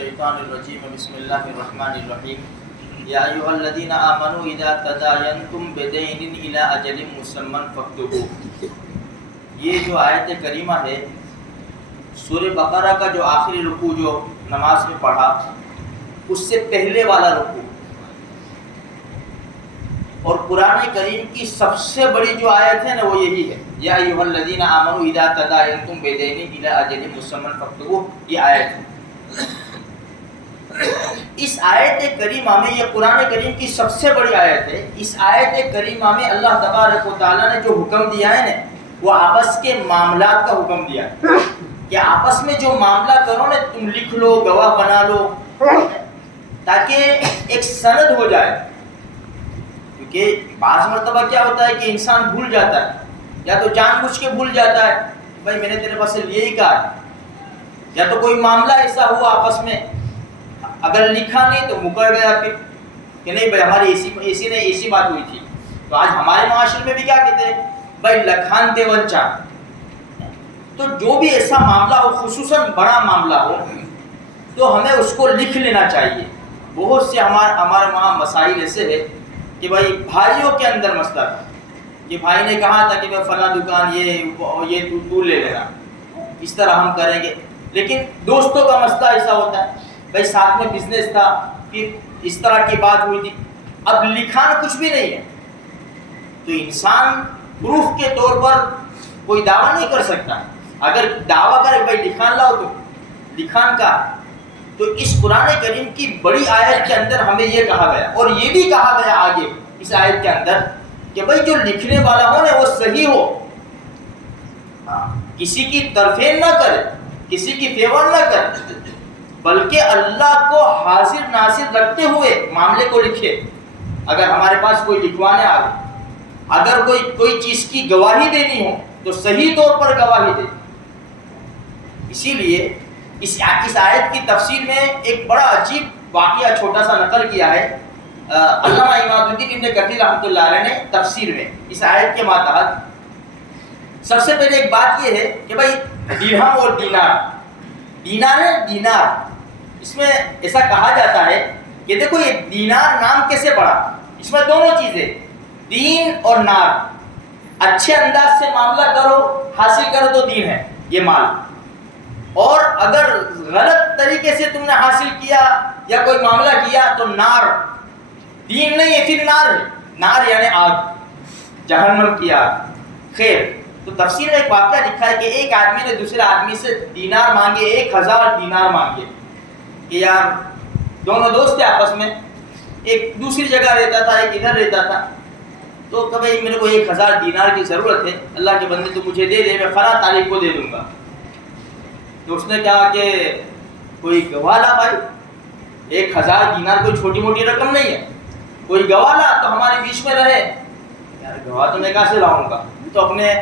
الشیطان الرجیم بسم اللہ الرحمن الرحیم یا ایھا الذین آمنوا اذا تداینتم بدین الی اجل مسمى فاکتبوہ. یہ جو آیت کریمہ ہے سورہ بقرہ کا جو آخری رکوع جو نماز میں پڑھا اس سے پہلے والا رکوع اور قرآن کریم کی سب سے بڑی جو آیت ہے نا وہ یہی ہے یا ایھا الذین آمنوا اذا تداینتم بدین الی اجل مسمى فاکتبوہ. یہ آیت ہے. اس آیت کریمہ میں یہ قرآن کریم کی سب سے بڑی آیت ہے. اس آیت کریمہ میں اللہ تبارک و تعالیٰ نے جو حکم دیا ہے نا وہ آپس کے معاملات کا حکم دیا ہے کہ آپس میں جو معاملہ کرو نا تم لکھ لو, گواہ بنا لو تاکہ ایک سند ہو جائے. کیونکہ بعض مرتبہ کیا ہوتا ہے کہ انسان بھول جاتا ہے, یا تو جان بوجھ کے بھول جاتا ہے بھائی میں نے تیرے پاس یہی کہا, یا تو کوئی معاملہ ایسا ہوا آپس میں اگر لکھا نہیں تو مکر گیا پھر کہ نہیں بھائی ہماری ایسی بات ہوئی تھی. تو آج ہمارے معاشرے میں بھی کیا کہتے ہیں بھائی لکھان تے ونچا. تو جو بھی ایسا معاملہ ہو خصوصاً بڑا معاملہ ہو تو ہمیں اس کو لکھ لینا چاہیے. بہت سے ہمارے وہاں مسائل ایسے ہے کہ بھائی بھائیوں کے اندر مسئلہ تھا کہ بھائی نے کہا تھا کہ بھائی فلاں دکان یہ تو لے لینا, اس طرح ہم کریں گے. لیکن دوستوں کا مسئلہ ایسا ہوتا ہے بھائی ساتھ میں بزنس تھا پھر اس طرح کی بات ہوئی تھی, اب لکھان کچھ بھی نہیں ہے تو انسان پروف کے طور پر کوئی دعویٰ نہیں کر سکتا. اگر دعویٰ کرے بھائی لکھان لاؤ تو لکھان کا. تو اس قرآن کریم کی بڑی آیت کے اندر ہمیں یہ کہا گیا اور یہ بھی کہا گیا آگے اس آیت کے اندر کہ بھائی جو لکھنے والا ہو نا وہ صحیح ہو, کسی کی طرفین نہ کرے, کسی کی فیور نہ کرے, بلکہ اللہ کو حاضر ناظر رکھتے ہوئے معاملے کو لکھے. اگر ہمارے پاس کوئی لکھوانے آ گئے, اگر کوئی چیز کی گواہی دینی ہو تو صحیح طور پر گواہی دے. اسی لیے اس آیت کی تفسیر میں ایک بڑا عجیب واقعہ چھوٹا سا نقل کیا ہے علامہ امام الدین ابن کثیر رحمۃ اللہ علیہ نے تفسیر میں اس آیت کے ماتحت. سب سے پہلے ایک بات یہ ہے کہ بھائی درہم اور دینار اس میں ایسا کہا جاتا ہے کہ دیکھو یہ دینار نام کیسے پڑا, اس میں دونوں چیزیں دین اور نار. اچھے انداز سے معاملہ کرو حاصل کرو تو دین ہے یہ مال, اور اگر غلط طریقے سے تم نے حاصل کیا یا کوئی معاملہ کیا تو نار. دین نہیں ہے پھر نار ہے. نار یعنی آگ, جہنم کی آگ. خیر, تو تفسیر میں ایک واقعہ لکھا ہے کہ ایک آدمی نے دوسرے آدمی سے دینار مانگے, 1000 دینار مانگے کہ یار دونوں دوست تھے آپس میں, ایک دوسری جگہ رہتا تھا ایک ادھر رہتا تھا. تو کہ بھائی میرے کو 1000 دینار کی ضرورت ہے, اللہ کے بندے تو مجھے دے دے, میں فلاں تاریخ کو دے دوں گا. تو اس نے کہا کہ کوئی گواہ لا بھائی, 1000 دینار کوئی چھوٹی موٹی رقم نہیں ہے, کوئی گواہ لا تو ہمارے بیچ میں رہے. یار گواہ تو میں کہاں سے لاؤں گا, تو اپنے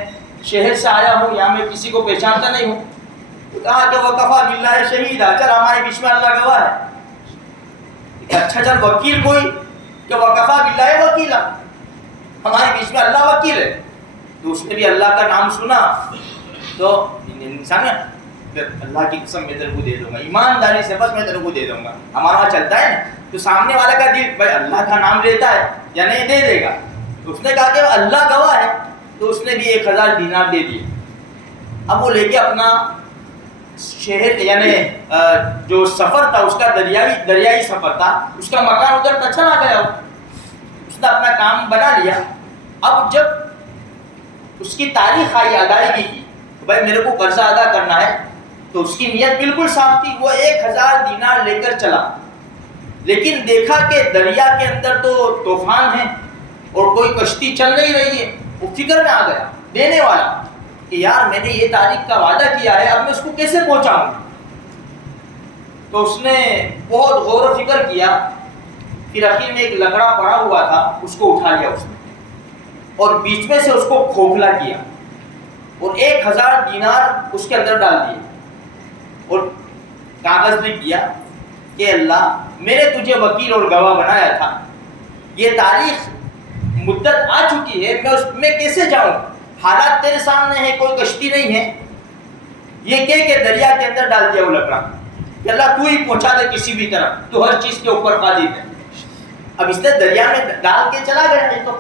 شہر سے آیا ہوں, یہاں میں کسی کو پہچانتا نہیں ہوں. تو کہا کہ وکفیٰ باللہ شہیدا, چل ہمارے بیچ میں اللہ گواہ ہے. اچھا چل وکیل کوئی, کہ وکفیٰ باللہ وکیلا, ہمارے بیچ میں اللہ وکیل ہے. تو اس نے بھی اللہ کا نام سنا تو انسان اللہ کی قسم میں تیرے کو دے دوں گا, ایمانداری سے بس میں تیرے کو دے دوں گا. ہمارا وہاں چلتا ہے نا, تو سامنے والا کا دل بھائی اللہ کا نام لیتا ہے یا نہیں دے دے گا. تو اس نے کہا کہ اللہ گواہ ہے, تو اس نے بھی 1000 دینار دے دیے. اب وہ لے کے اپنا شہر یعنی جو سفر تھا اس کا دریائی سفر تھا, اس کا مکان ادھر تک چلا گیا. اس نے اپنا کام بنا لیا. اب جب اس کی تاریخ آئی ادائیگی کی, بھائی میرے کو قرضہ ادا کرنا ہے, تو اس کی نیت بالکل صاف تھی. وہ 1000 دینار لے کر چلا, لیکن دیکھا کہ دریا کے اندر تو طوفان ہے اور کوئی کشتی چل نہیں رہی ہے. وہ فکر میں آ گیا دینے والا کہ یار میں نے یہ تاریخ کا وعدہ کیا ہے, اب میں اس کو کیسے پہنچاؤں. تو اس نے بہت غور و فکر کیا. پھر اخیر میں ایک لکڑا پڑا ہوا تھا, اس کو اٹھا لیا اس نے اور بیچ میں سے اس کو کھوکھلا کیا اور 1000 دینار اس کے اندر ڈال دیے اور کاغذ لکھ دیا کہ اللہ میں نے تجھے وکیل اور گواہ بنایا تھا, یہ تاریخ مدت آ چکی ہے, میں اس میں کیسے جاؤں, حالات تیرے سامنے ہیں, کوئی کشتی نہیں ہے. یہ کہ دریا کے اندر ڈال دیا وہ لکڑا. کہ اللہ تو ہی پہنچا دے کسی بھی طرح، تو ہر چیز کے اوپر قادر ہے. اب اس نے دریا میں ڈال کے چلا گیا یہ تو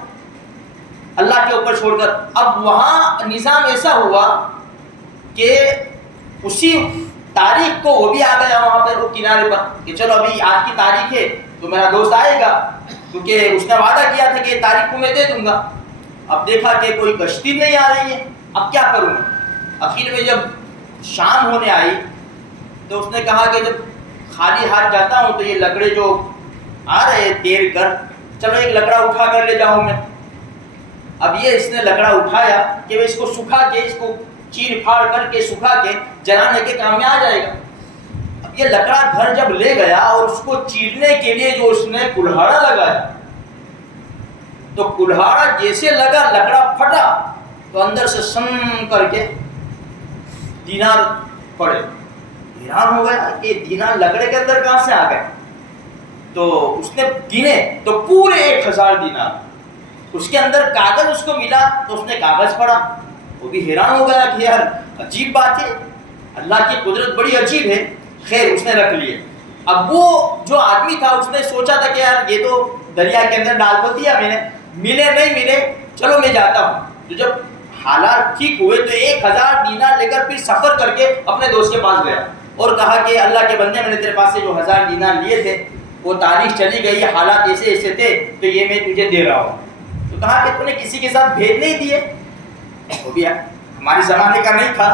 اللہ کے اوپر چھوڑ کر. اب وہاں نظام ایسا ہوا کہ اسی تاریخ کو وہ بھی آ گیا وہاں پہ وہ کنارے پر کہ چلو ابھی آج کی تاریخ ہے تو میرا دوست آئے گا، کیونکہ اس نے وعدہ کیا تھا کہ یہ تاریخ کو میں دے دوں گا. اب دیکھا کہ کوئی کشتی نہیں آ رہی ہے، اب کیا کروں میں. آخر میں جب شام ہونے آئی تو اس نے کہا کہ جب خالی ہاتھ جاتا ہوں تو یہ لکڑے جو آ رہے ہیں تیر کر، چلو ایک لکڑا اٹھا کر لے جاؤں میں. اب یہ اس نے لکڑا اٹھایا کہ وہ اس کو سکھا کے، اس کو چیر پھاڑ کر کے سکھا کے جلانے کے کام میں آ جائے گا. اب یہ لکڑا گھر جب لے گیا اور اس کو چیرنے کے لیے جو اس نے کلہاڑا لگایا تو کلہاڑا جیسے لگا لکڑا پھٹا تو اندر سے سن کر کے دینار پڑے. حیران ہو گیا کہ دینار لکڑے کے اندر کہاں سے آ گئے. تو اس نے گنے تو پورے 1000 دینار. اس کے اندر کاغذ اس کو ملا تو اس نے کاغذ پڑھا، وہ بھی حیران ہو گیا کہ یار عجیب بات ہے، اللہ کی قدرت بڑی عجیب ہے. خیر اس نے رکھ لیے. اب وہ جو آدمی تھا اس نے سوچا تھا کہ یار یہ تو دریا کے اندر ڈال تو دیا میں نے، ملے نہیں ملے، چلو میں جاتا ہوں. تو جب حالات ٹھیک ہوئے تو 1000 دینار لے کر پھر سفر کر کے اپنے دوست کے پاس گیا اور کہا کہ اللہ کے بندے میں نے تیرے پاس سے جو 1000 دینار لیے تھے وہ تاریخ چلی گئی، حالات ایسے ایسے تھے تو یہ میں تجھے دے رہا ہوں. تو کہا کہ تو نے کسی کے ساتھ بھیج نہیں دیے. وہ بھی ہمارے زمانے کا نہیں تھا،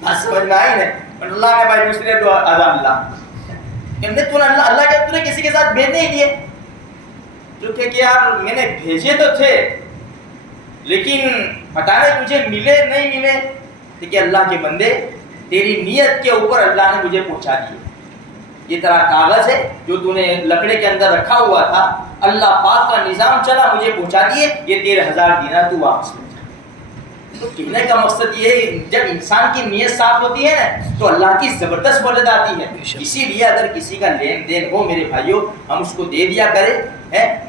بات سمجھ میں آئی نہیں. اللہ نے بھائی دوسرے تو اللہ تو اللہ کے تو نے کسی کے ساتھ بھیج نہیں دیے. تو کہ یار میں نے بھیجے تو تھے لیکن پتہ نہیں تجھے ملے نہیں ملے. کہ اللہ کے بندے تیری نیت کے اوپر اللہ نے مجھے پہنچا دیے. یہ تیرا کاغذ ہے جو تو نے لکڑے کے اندر رکھا ہوا تھا، اللہ پاک کا نظام چلا مجھے پہنچا دیے، یہ 13,000 دینار تو واپس لے جا. تو کہنے کا مقصد یہ ہے جب انسان کی نیت صاف ہوتی ہے نا تو اللہ کی زبردست مدد آتی ہے. اسی لیے اگر کسی کا لین دین ہو میرے بھائیوں ہم اس کو دے دیا کریں،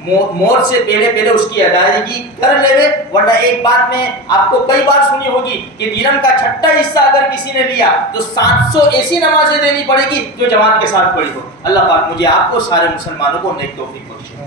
موت سے پہلے اس کی ادائیگی کر لے. ورنہ ایک بات میں آپ کو کئی بار سنی ہوگی کہ درہم کا 6واں حصہ اگر کسی نے لیا تو 700 ایسی نمازیں دینی پڑے گی جو جماعت کے ساتھ پڑھی ہو. اللہ پاک مجھے آپ کو سارے مسلمانوں کو نیک توفیق بخشے.